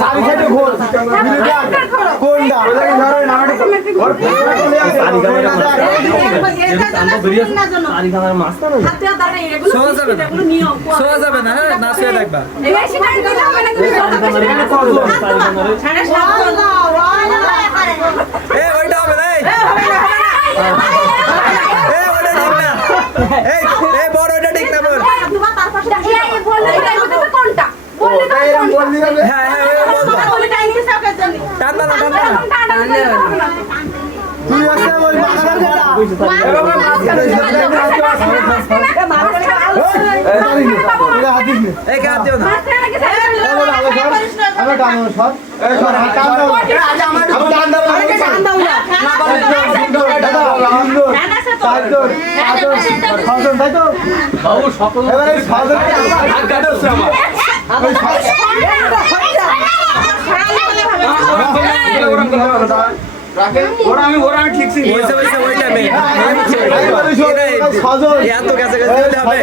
চারি সাইডে ঘোর কোনটা শোয়া যাবে না, হ্যাঁ না শুয়ে থাকবা। ওইটা হবে না, বড় ওইটা ঠিক না বল। হ্যাঁ হ্যাঁ টান দাও, টান দাও। তুই আসে ওই মাথার এই কাট দিও না। ওরা ঠিক ছিল এত কাছাকাছি হলে হবে।